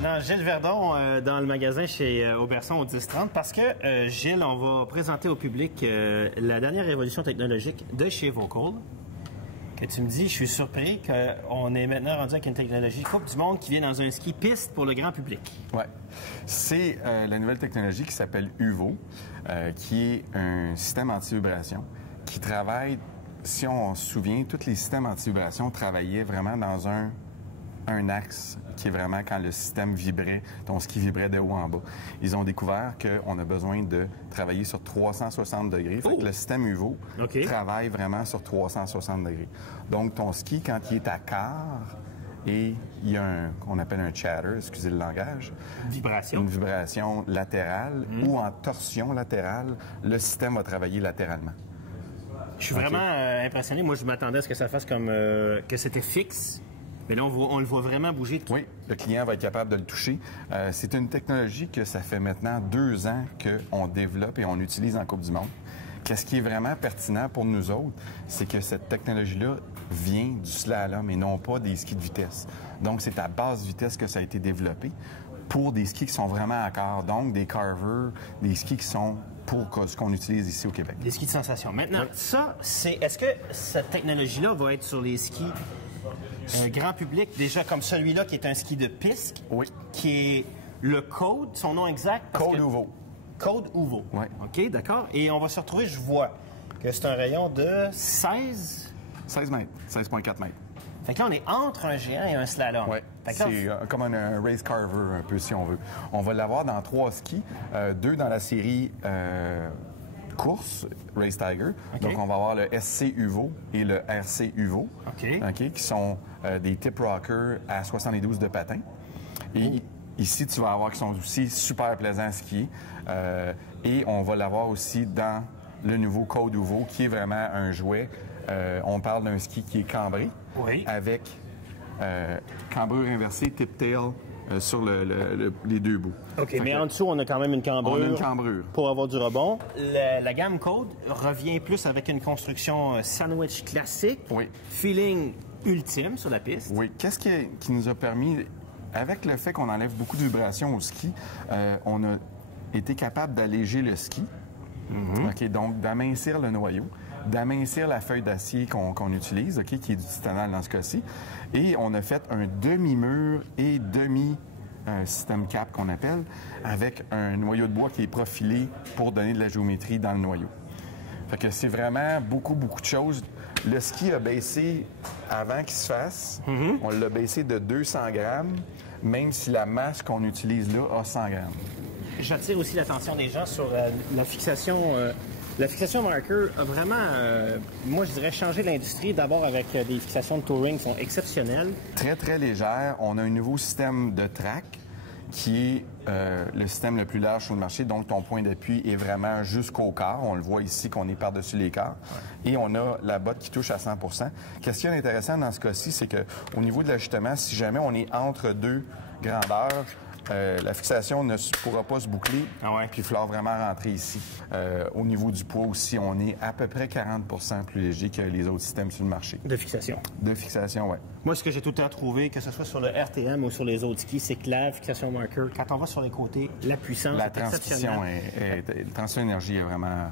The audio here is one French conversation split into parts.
maintenant Gilles Verdon dans le magasin chez Auberson au 1030 parce que, Gilles, on va présenter au public la dernière évolution technologique de chez Vocal. Que tu me dis, je suis surpris qu'on est maintenant rendu avec une technologie Coupe du Monde qui vient dans un ski piste pour le grand public. Oui. C'est la nouvelle technologie qui s'appelle UVO, qui est un système anti-vibration qui travaille, si on se souvient, tous les systèmes anti-vibration travaillaient vraiment dans un axe qui est vraiment quand le système vibrait, ton ski vibrait de haut en bas. Ils ont découvert qu'on a besoin de travailler sur 360 degrés. Fait que le système UVO travaille vraiment sur 360 degrés. Donc, ton ski, quand il est à quart, et il y a qu'on appelle un chatter, excusez le langage. Vibration. Une vibration latérale ou en torsion latérale, le système va travailler latéralement. Je suis vraiment impressionné. Moi, je m'attendais à ce que ça fasse comme que c'était fixe. Mais là, on le voit vraiment bouger. Oui, le client va être capable de le toucher. C'est une technologie que ça fait maintenant 2 ans qu'on développe et on utilise en Coupe du Monde. Qu'est-ce qui est vraiment pertinent pour nous autres, c'est que cette technologie-là vient du slalom et non pas des skis de vitesse. Donc, c'est à basse vitesse que ça a été développé pour des skis qui sont vraiment à quart. Donc, des carvers, des skis qui sont pour ce qu'on utilise ici au Québec. Des skis de sensation. Maintenant, ça, c'est... Est-ce que cette technologie-là va être sur les skis grand public, déjà comme celui-là qui est un ski de piste, qui est le Code, son nom exact? Code UVO. Code UVO. Oui. OK, d'accord. Et on va se retrouver, je vois que c'est un rayon de 16... 16 mètres, 16,4 mètres. Fait que là, on est entre un géant et un slalom. Oui, c'est comme un race carver, un peu, si on veut. On va l'avoir dans 3 skis, 2 dans la série course, Race Tiger. Donc, on va avoir le SC UVO et le RC UVO, qui sont des tip rockers à 72 de patin. Et ici, tu vas avoir qui sont aussi super plaisants à skier. Et on va l'avoir aussi dans le nouveau Code UVO, qui est vraiment un jouet. On parle d'un ski qui est cambré, avec cambrure inversée, tip-tail, sur les 2 bouts. OK, mais en dessous, on a quand même une cambrure. On a une cambrure. Pour avoir du rebond. La gamme Code revient plus avec une construction sandwich classique. Oui. Feeling ultime sur la piste. Oui. Qu'est-ce qui nous a permis, avec le fait qu'on enlève beaucoup de vibrations au ski, on a été capable d'alléger le ski. Donc d'amincir le noyau, d'amincir la feuille d'acier qu'on utilise, qui est du titanal dans ce cas-ci. Et on a fait un demi-mur et système cap qu'on appelle, avec un noyau de bois qui est profilé pour donner de la géométrie dans le noyau. Fait que c'est vraiment beaucoup de choses. Le ski a baissé avant qu'il se fasse. On l'a baissé de 200 grammes, même si la masse qu'on utilise là a 100 grammes. J'attire aussi l'attention des gens sur la fixation. La fixation marker a vraiment, moi je dirais, changé l'industrie. D'abord avec des fixations de touring qui sont exceptionnelles. Très, très légères. On a un nouveau système de track qui est le système le plus large sur le marché. Donc, ton point d'appui est vraiment jusqu'au quart. On le voit ici qu'on est par-dessus les quarts. Et on a la botte qui touche à 100 %. Qu'est-ce qui est intéressant dans ce cas-ci, c'est qu'au niveau de l'ajustement, si jamais on est entre 2 grandeurs, la fixation ne pourra pas se boucler, puis il va falloir vraiment rentrer ici. Au niveau du poids aussi, on est à peu près 40 % plus léger que les autres systèmes sur le marché. De fixation. De fixation, oui. Moi, ce que j'ai tout le temps trouvé, que ce soit sur le RTM ou sur les autres skis, c'est que la fixation marker, quand on va sur les côtés, la puissance est exceptionnelle. La transition énergie est vraiment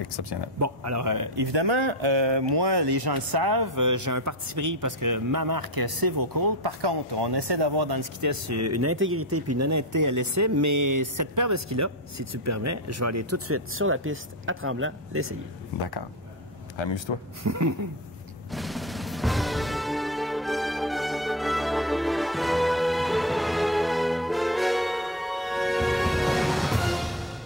exceptionnel. Bon, alors, évidemment, moi, les gens le savent, j'ai un parti pris parce que ma marque, c'est Vocal. Par contre, on essaie d'avoir dans le ski test une intégrité puis une honnêteté à l'essai, mais cette paire de skis-là, si tu le permets, je vais aller tout de suite sur la piste à Tremblant l'essayer. D'accord. Amuse-toi.